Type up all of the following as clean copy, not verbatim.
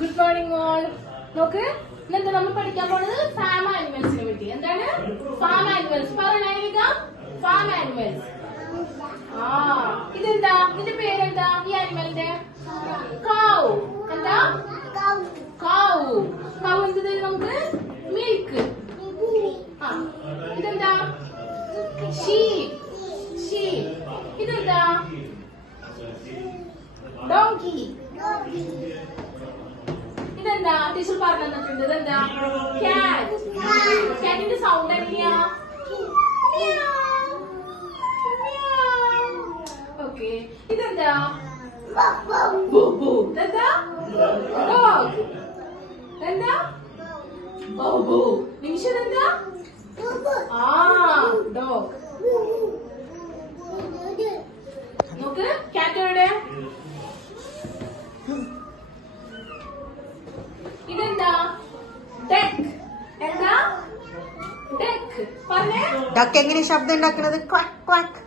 Good morning all. നോക്ക്, ഇന്നെന്താ നമ്മൾ പഠിക്കാൻ പോണത്? ഫാം ആനിമൽസിനെ പറ്റി. എന്താണ് ഫാം ആനിമൽസ്? പറയണ ഫാം ആനിമൽസ്. ആ, ഇതെന്താ? ഇതിന്റെ പേരെന്താ ഈ ആനിമലിന്റെ? കൗ. എന്താ? കൗ. കൗ എന്ത് തരും നമുക്ക്? മിൽക്ക്. ആ, ഇതെന്താ? ഷീപ്പ്. ഷീപ്പ്. ഇതെന്താ? ഡോങ്കി. ഇതെന്താ? ടീച്ചർ പറഞ്ഞു തന്നിട്ടുണ്ട്. ഇതെന്താ? ക്യാറ്റ്. ക്യാറ്റിന്റെ സൗണ്ട് എങ്ങനെയാ? ഓക്കെ. ഇതെന്താ? ഇതെന്താ? ഡോഗ്. എന്താ? ബോബോ. നിമിഷം ഇതെന്താ? ആ, ഡോഗ്. നോക്ക്, ക്യാറ്റ് എവിടെ? ഇതെന്താ? ഡക്ക്. എന്താ? ഡക്ക്. പറഞ്ഞേ. ഡക്ക് എങ്ങനെ ശബ്ദം ഉണ്ടാക്കുന്നത്? Quack quack.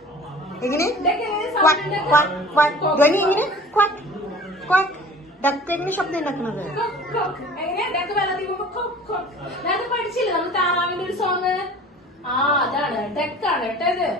എങ്ങനെ? ഡക്ക് എങ്ങനെ ക്വാക്ക് സൗണ്ട് ക്വാക്ക് ഉണ്ടാക്കുക? ക്വാക്ക്. ധ്വനി എങ്ങനെ? Quack quack. ഡക്ക് എങ്ങനെ ശബ്ദം ഉണ്ടാക്കുന്നത്? എങ്ങനെ? ഡക്ക് വെള്ളത്തിൽ പോകുമ്പോ കൊക്ക് കൊക്ക്. നേരത്തെ പഠിച്ചില്ലേ നമ്മൾ താറാവിന്റെ ഒരു സോങ്? ആ, അതാണ് ഡക്കാണ് കേട്ടോ ഇത്.